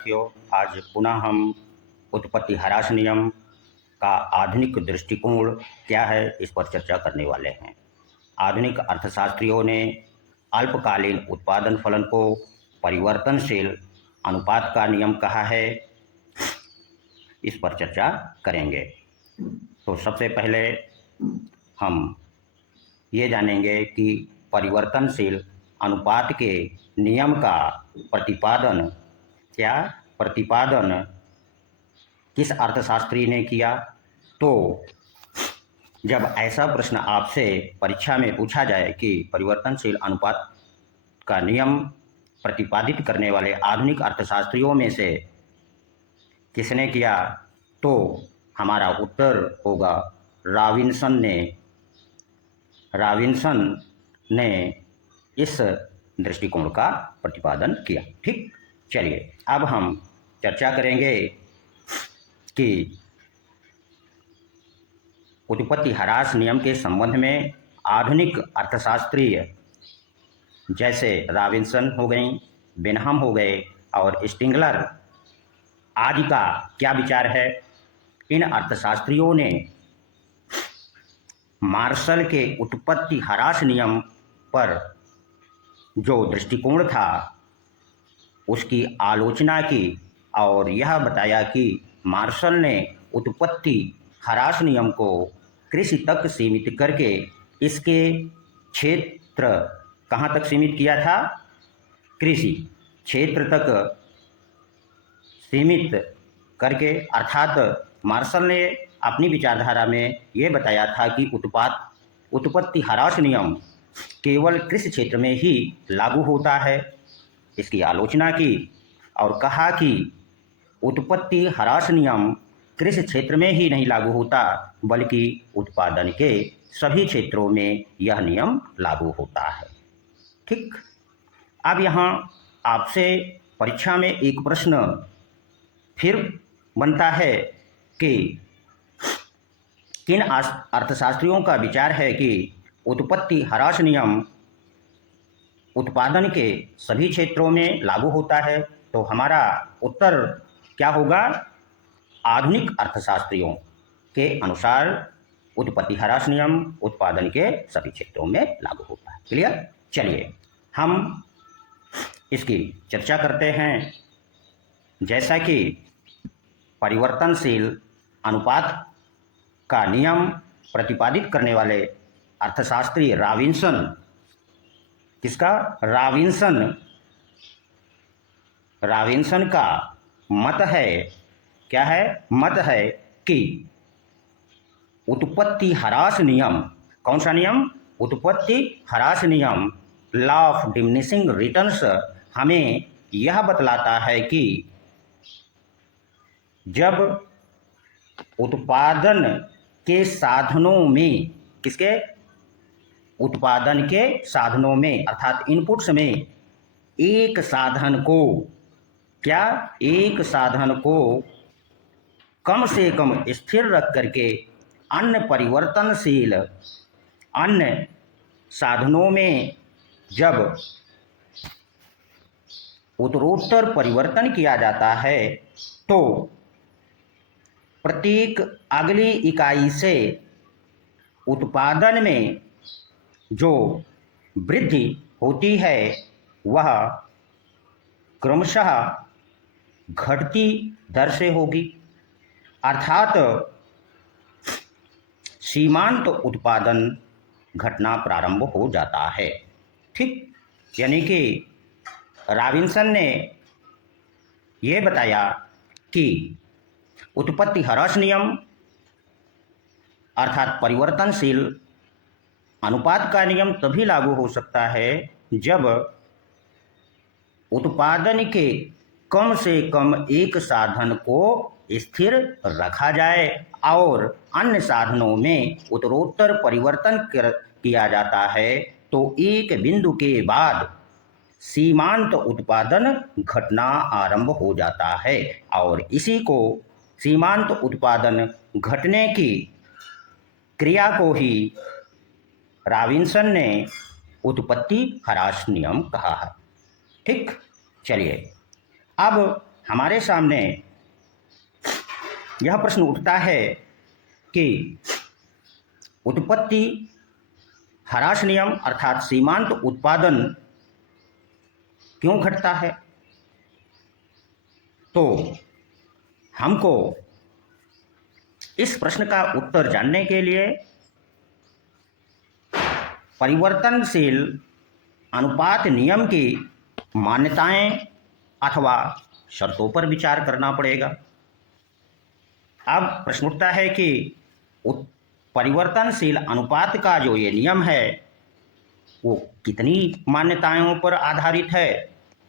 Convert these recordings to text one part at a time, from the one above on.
साथियों, आज पुनः हम उत्पत्ति ह्रास नियम का आधुनिक दृष्टिकोण क्या है इस पर चर्चा करने वाले हैं। आधुनिक अर्थशास्त्रियों ने अल्पकालीन उत्पादन फलन को परिवर्तनशील अनुपात का नियम कहा है। इस पर चर्चा करेंगे। तो सबसे पहले हम ये जानेंगे कि परिवर्तनशील अनुपात के नियम का प्रतिपादन किस अर्थशास्त्री ने किया। तो जब ऐसा प्रश्न आपसे परीक्षा में पूछा जाए कि परिवर्तनशील अनुपात का नियम प्रतिपादित करने वाले आधुनिक अर्थशास्त्रियों में से किसने किया, तो हमारा उत्तर होगा रॉबिन्सन ने इस दृष्टिकोण का प्रतिपादन किया। ठीक, चलिए अब हम चर्चा करेंगे कि उत्पत्ति ह्रास नियम के संबंध में आधुनिक अर्थशास्त्रीय जैसे रॉबिन्सन हो गई, बेनहम हो गए और स्टिंगलर आदि का क्या विचार है। इन अर्थशास्त्रियों ने मार्शल के उत्पत्ति ह्रास नियम पर जो दृष्टिकोण था उसकी आलोचना की और यह बताया कि मार्शल ने उत्पत्ति ह्रास नियम को कृषि तक सीमित करके इसके क्षेत्र कहाँ तक सीमित किया था, कृषि क्षेत्र तक सीमित करके, अर्थात मार्शल ने अपनी विचारधारा में ये बताया था कि उत्पत्ति ह्रास नियम केवल कृषि क्षेत्र में ही लागू होता है। इसकी आलोचना की और कहा कि उत्पत्ति ह्रास नियम कृषि क्षेत्र में ही नहीं लागू होता बल्कि उत्पादन के सभी क्षेत्रों में यह नियम लागू होता है। ठीक, अब यहाँ आपसे परीक्षा में एक प्रश्न फिर बनता है कि किन अर्थशास्त्रियों का विचार है कि उत्पत्ति ह्रास नियम उत्पादन के सभी क्षेत्रों में लागू होता है। तो हमारा उत्तर क्या होगा, आधुनिक अर्थशास्त्रियों के अनुसार उत्पत्ति ह्रास नियम उत्पादन के सभी क्षेत्रों में लागू होता है। क्लियर, चलिए हम इसकी चर्चा करते हैं। जैसा कि परिवर्तनशील अनुपात का नियम प्रतिपादित करने वाले अर्थशास्त्री रॉबिन्सन, किसका, रॉबिन्सन का मत है, क्या है, मत है कि उत्पत्ति ह्रास नियम, कौन सा नियम, उत्पत्ति ह्रास नियम, लॉ ऑफ डिमिनिशिंग रिटर्न्स हमें यह बतलाता है कि जब उत्पादन के साधनों में, किसके, उत्पादन के साधनों में अर्थात इनपुट्स में एक साधन को, क्या, एक साधन को कम से कम स्थिर रख करके अन्य साधनों में जब उत्तरोत्तर परिवर्तन किया जाता है तो प्रत्येक अगली इकाई से उत्पादन में जो वृद्धि होती है वह क्रमशः घटती दर से होगी, अर्थात सीमांत उत्पादन घटना प्रारंभ हो जाता है। ठीक, यानी कि रॉबिन्सन ने यह बताया कि उत्पत्ति ह्रास नियम अर्थात परिवर्तनशील अनुपात का नियम तभी लागू हो सकता है जब उत्पादन के कम से कम एक साधन को स्थिर रखा जाए और अन्य साधनों में उत्तरोत्तर परिवर्तन किया जाता है तो एक बिंदु के बाद सीमांत उत्पादन घटना आरंभ हो जाता है और इसी को सीमांत उत्पादन घटने की क्रिया को ही रॉबिन्सन ने उत्पत्ति ह्रास नियम कहा है। ठीक, चलिए अब हमारे सामने यह प्रश्न उठता है कि उत्पत्ति ह्रास नियम अर्थात सीमांत उत्पादन क्यों घटता है। तो हमको इस प्रश्न का उत्तर जानने के लिए परिवर्तनशील अनुपात नियम की मान्यताएं अथवा शर्तों पर विचार करना पड़ेगा। अब प्रश्न उठता है कि परिवर्तनशील अनुपात का जो ये नियम है वो कितनी मान्यताओं पर आधारित है।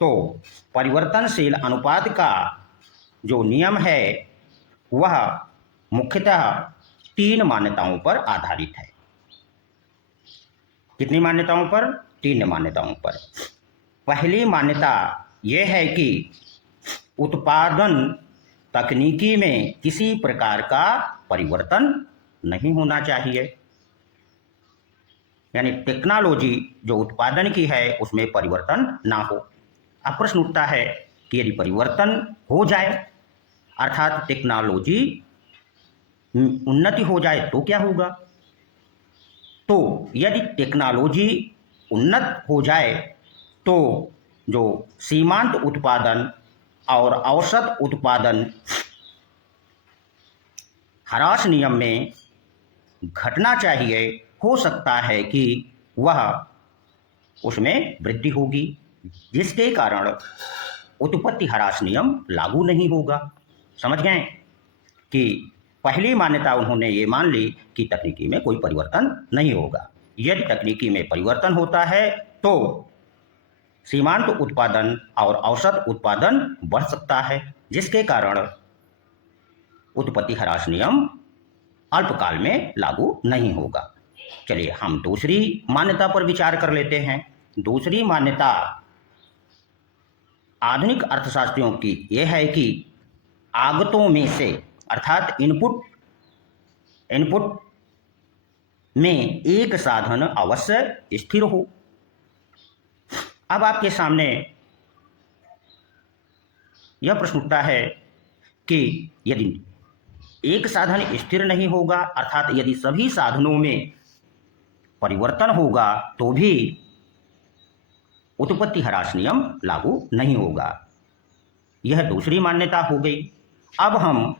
तो परिवर्तनशील अनुपात का जो नियम है वह मुख्यतः 3 मान्यताओं पर आधारित है। कितनी मान्यताओं पर? 3 मान्यताओं पर। पहली मान्यता यह है कि उत्पादन तकनीकी में किसी प्रकार का परिवर्तन नहीं होना चाहिए, यानी टेक्नोलॉजी जो उत्पादन की है उसमें परिवर्तन ना हो। अब प्रश्न उठता है कि यदि परिवर्तन हो जाए अर्थात टेक्नोलॉजी उन्नति हो जाए तो क्या होगा। तो यदि टेक्नोलॉजी उन्नत हो जाए तो जो सीमांत उत्पादन और औसत उत्पादन ह्रास नियम में घटना चाहिए, हो सकता है कि वह उसमें वृद्धि होगी, जिसके कारण उत्पत्ति ह्रास नियम लागू नहीं होगा। समझ गए कि पहली मान्यता उन्होंने ये मान ली कि तकनीकी में कोई परिवर्तन नहीं होगा। यदि तकनीकी में परिवर्तन होता है तो सीमांत उत्पादन और औसत उत्पादन बढ़ सकता है, जिसके कारण उत्पत्ति ह्रास नियम अल्पकाल में लागू नहीं होगा। चलिए हम दूसरी मान्यता पर विचार कर लेते हैं। दूसरी मान्यता आधुनिक अर्थशास्त्रियों की यह है कि आगतों में से अर्थात इनपुट में एक साधन अवश्य स्थिर हो। अब आपके सामने यह प्रश्न उठता है कि यदि एक साधन स्थिर नहीं होगा अर्थात यदि सभी साधनों में परिवर्तन होगा तो भी उत्पत्ति ह्रास नियम लागू नहीं होगा। यह दूसरी मान्यता हो गई। अब हम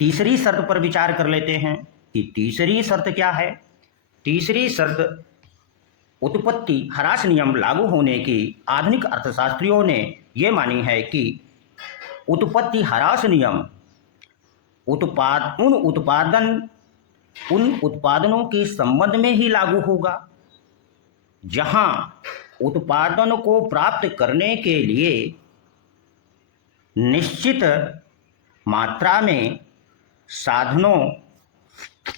तीसरी शर्त पर विचार कर लेते हैं कि तीसरी शर्त क्या है। तीसरी शर्त उत्पत्ति ह्रास नियम लागू होने की आधुनिक अर्थशास्त्रियों ने यह मानी है कि उत्पत्ति ह्रास नियम उन उत्पादनों के संबंध में ही लागू होगा जहां उत्पादन को प्राप्त करने के लिए निश्चित मात्रा में साधनों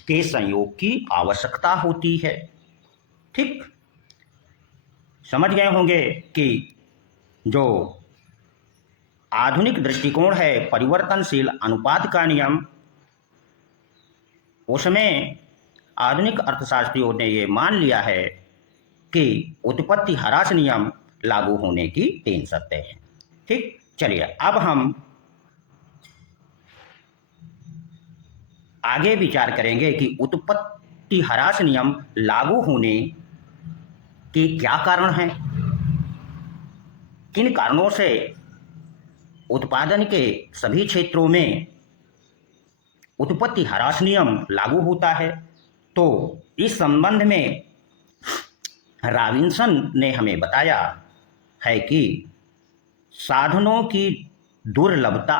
के संयोग की आवश्यकता होती है। ठीक समझ गए होंगे कि जो आधुनिक दृष्टिकोण है परिवर्तनशील अनुपात का नियम, उसमें आधुनिक अर्थशास्त्रियों ने ये मान लिया है कि उत्पत्ति ह्रास नियम लागू होने की 3 शर्तें हैं। ठीक, चलिए अब हम आगे विचार करेंगे कि उत्पत्ति ह्रास नियम लागू होने के क्या कारण हैं, किन कारणों से उत्पादन के सभी क्षेत्रों में उत्पत्ति ह्रास नियम लागू होता है। तो इस संबंध में रॉबिन्सन ने हमें बताया है कि साधनों की दुर्लभता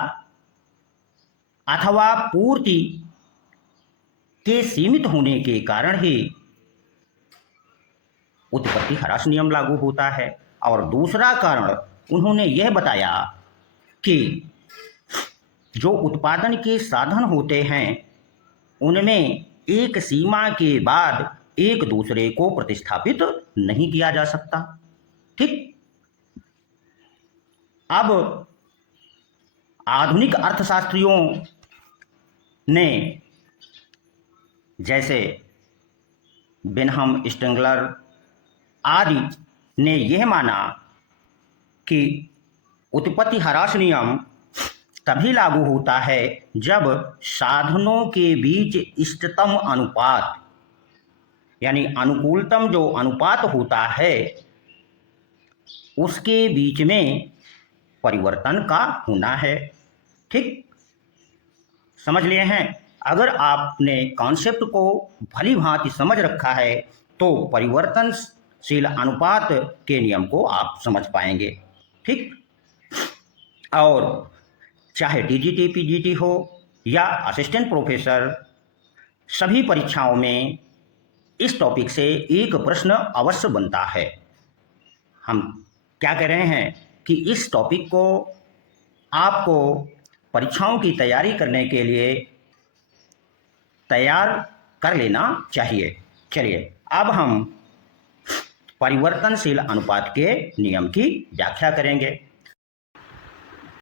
अथवा पूर्ति के सीमित होने के कारण ही उत्पत्ति ह्रास नियम लागू होता है। और दूसरा कारण उन्होंने यह बताया कि जो उत्पादन के साधन होते हैं उनमें एक सीमा के बाद एक दूसरे को प्रतिस्थापित नहीं किया जा सकता। ठीक, अब आधुनिक अर्थशास्त्रियों ने जैसे बेनहम स्टेंगलर आदि ने यह माना कि उत्पत्ति ह्रास नियम तभी लागू होता है जब साधनों के बीच इष्टतम अनुपात यानी अनुकूलतम जो अनुपात होता है उसके बीच में परिवर्तन का होना है। ठीक समझ लिए हैं? अगर आपने कॉन्सेप्ट को भली भांति समझ रखा है तो परिवर्तनशील अनुपात के नियम को आप समझ पाएंगे। ठीक, और चाहे टीजीटी पीजीटी हो या असिस्टेंट प्रोफेसर, सभी परीक्षाओं में इस टॉपिक से एक प्रश्न अवश्य बनता है। हम क्या कह रहे हैं कि इस टॉपिक को आपको परीक्षाओं की तैयारी करने के लिए तैयार कर लेना चाहिए। चलिए अब हम परिवर्तनशील अनुपात के नियम की व्याख्या करेंगे।